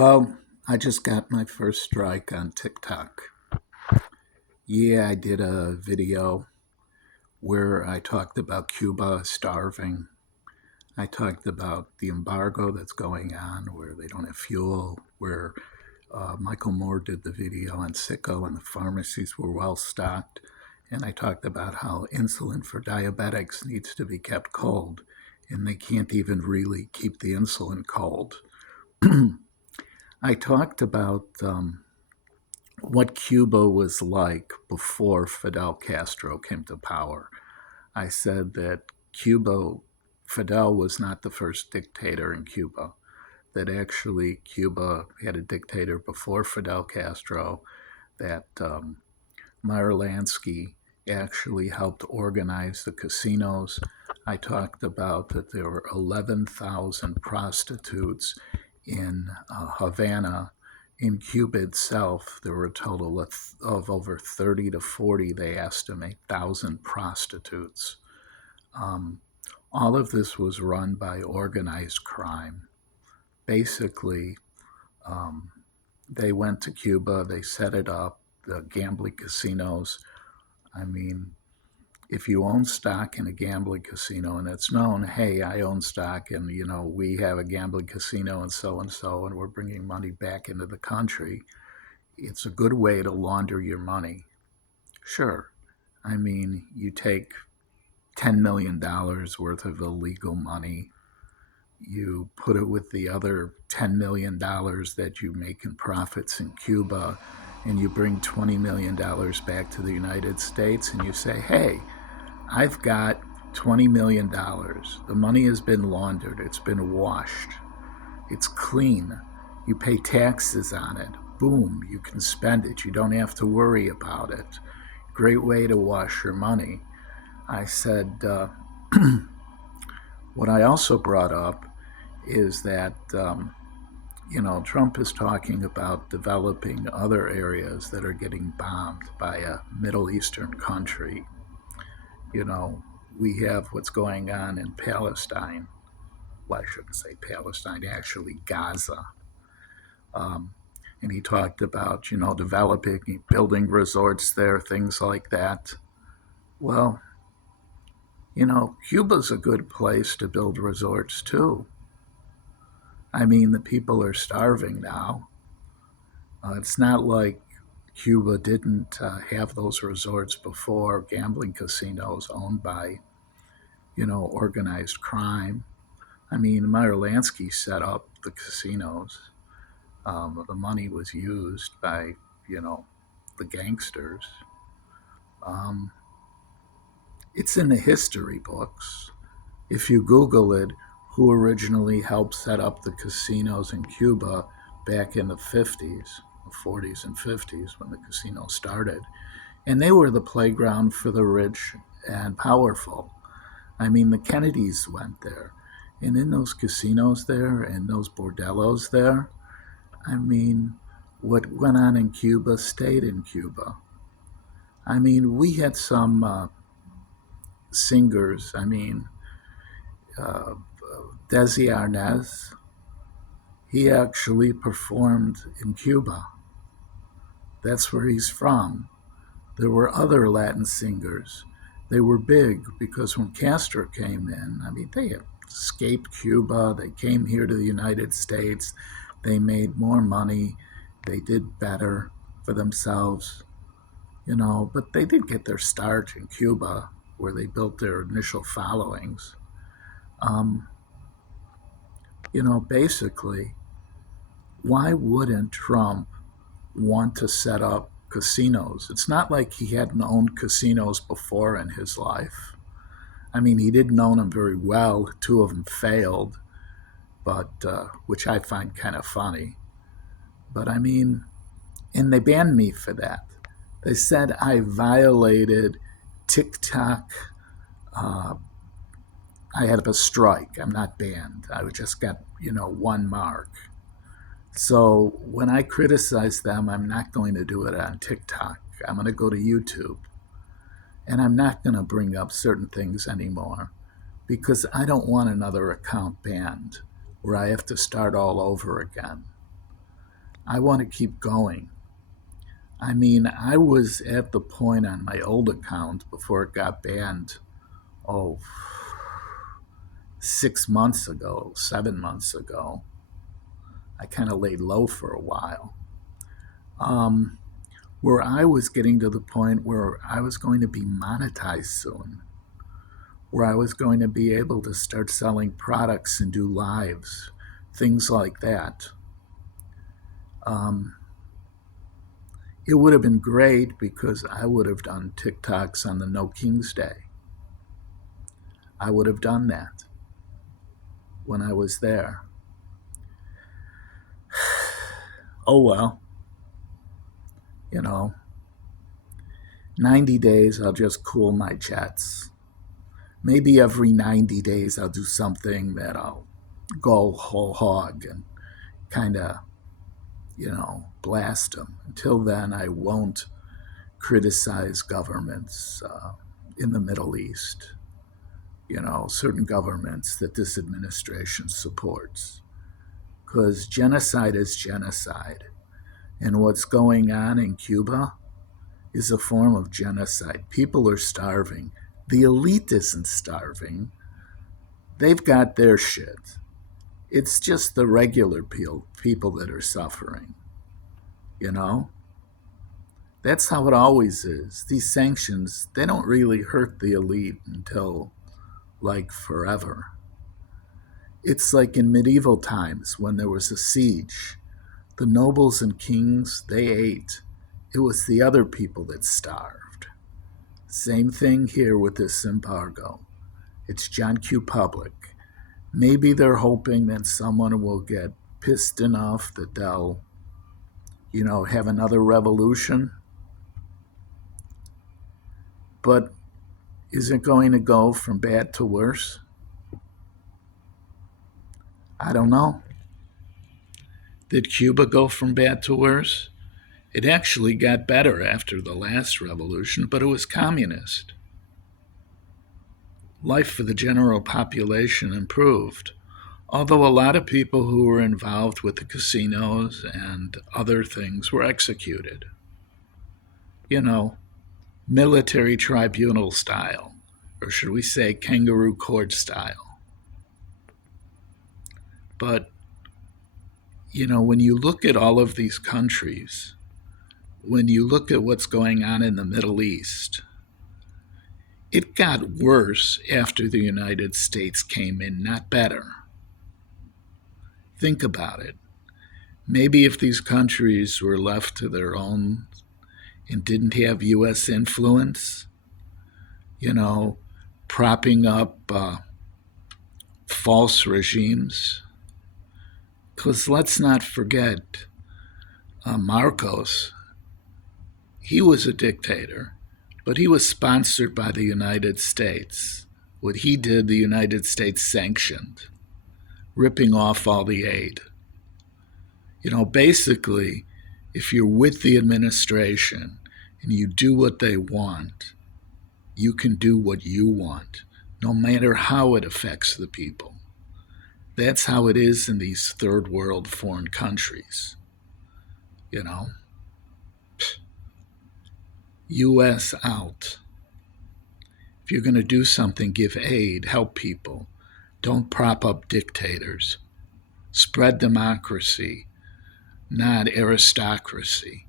Well, I just got my first strike on TikTok. Yeah, I did a video where I talked about Cuba starving. I talked about the embargo that's going on, where they don't have fuel, where Michael Moore did the video on sicko and the pharmacies were well stocked. And I talked about how insulin for diabetics needs to be kept cold, and they can't even really keep the insulin cold. I talked about what Cuba was like before Fidel Castro came to power. I said that Fidel was not the first dictator in Cuba, that actually Cuba had a dictator before Fidel Castro, that Meyer Lansky actually helped organize the casinos. I talked about that there were 11,000 prostitutes in Havana. In Cuba itself, there were a total of over 30 to 40, they estimate, thousand prostitutes. Um, all of this was run by organized crime. Basically, um, they went to Cuba, they set it up, the gambling casinos. I mean, if you own stock in a gambling casino and it's known, hey, I own stock and, we have a gambling casino and so, and we're bringing money back into the country, it's a good way to launder your money. Sure. I mean, you take $10 million worth of illegal money, you put it with the other $10 million that you make in profits in Cuba, and you bring $20 million back to the United States, and you say, hey, I've got $20 million. The money has been laundered, it's been washed, it's clean. You pay taxes on it. Boom, you can spend it. You don't have to worry about it. Great way to wash your money. I said, what I also brought up is that, Trump is talking about developing other areas that are getting bombed by a Middle Eastern country. You know, we have what's going on in Palestine. Well, I shouldn't say Palestine, actually Gaza. Um, and he talked about, developing, building resorts there, things like that. Well, Cuba's a good place to build resorts too. I mean, the people are starving now. It's not like Cuba didn't have those resorts before, gambling casinos owned by, organized crime. I mean, Meyer Lansky set up the casinos. The money was used by, you know, the gangsters. Um, it's in the history books. If you Google it, who originally helped set up the casinos in Cuba back in the 50s, the 40s and 50s when the casino started. And they were the playground for the rich and powerful. I mean, the Kennedys went there. And in those casinos there and those bordellos there, I mean, what went on in Cuba stayed in Cuba. I mean, we had some singers. I mean, uh, Desi Arnaz, he actually performed in Cuba. That's where he's from. There were other Latin singers. They were big because when Castro came in, I mean, they had escaped Cuba. They came here to the United States. They made more money. They did better for themselves, but they did get their start in Cuba where they built their initial followings. Um, basically, why wouldn't Trump want to set up casinos? It's not like he hadn't owned casinos before in his life. I mean, he didn't own them very well. Two of them failed, but which I find kind of funny. But I mean, and they banned me for that. They said I violated TikTok. Uh, I had a strike. I'm not banned. I just got, one mark. So when I criticize them, I'm not going to do it on TikTok. I'm going to go to YouTube. And I'm not going to bring up certain things anymore because I don't want another account banned where I have to start all over again. I want to keep going. I mean, I was at the point on my old account before it got banned, oh, 6 months ago, 7 months ago. I kind of laid low for a while. Where I was getting to the point where I was going to be monetized soon, where I was going to be able to start selling products and do lives, things like that. It would have been great because I would have done TikToks on the No Kings Day. I would have done that when I was there. Oh well, 90 days I'll just cool my jets. Maybe every 90 days I'll do something that I'll go whole hog and kind of, blast them. Until then, I won't criticize governments in the Middle East, certain governments that this administration supports. Because genocide is genocide. And what's going on in Cuba is a form of genocide. People are starving. The elite isn't starving. They've got their shit. It's just the regular people that are suffering. That's how it always is. These sanctions, they don't really hurt the elite until, forever. It's like in medieval times when there was a siege. The nobles and kings, they ate. It was the other people that starved. Same thing here with this embargo. It's John Q. Public. Maybe they're hoping that someone will get pissed enough that they'll, have another revolution. But is it going to go from bad to worse? I don't know. Did Cuba go from bad to worse? It actually got better after the last revolution, but it was communist. Life for the general population improved, although a lot of people who were involved with the casinos and other things were executed. Military tribunal style, or should we say kangaroo court style. But, when you look at all of these countries, when you look at what's going on in the Middle East, it got worse after the United States came in, not better. Think about it. Maybe if these countries were left to their own and didn't have U.S. influence, propping up false regimes. Because let's not forget Marcos. He was a dictator, but he was sponsored by the United States. What he did, the United States sanctioned, ripping off all the aid. Basically, if you're with the administration and you do what they want, you can do what you want, no matter how it affects the people. That's how it is in these third world foreign countries. U.S. out. If you're going to do something, give aid, help people. Don't prop up dictators. Spread democracy, not aristocracy.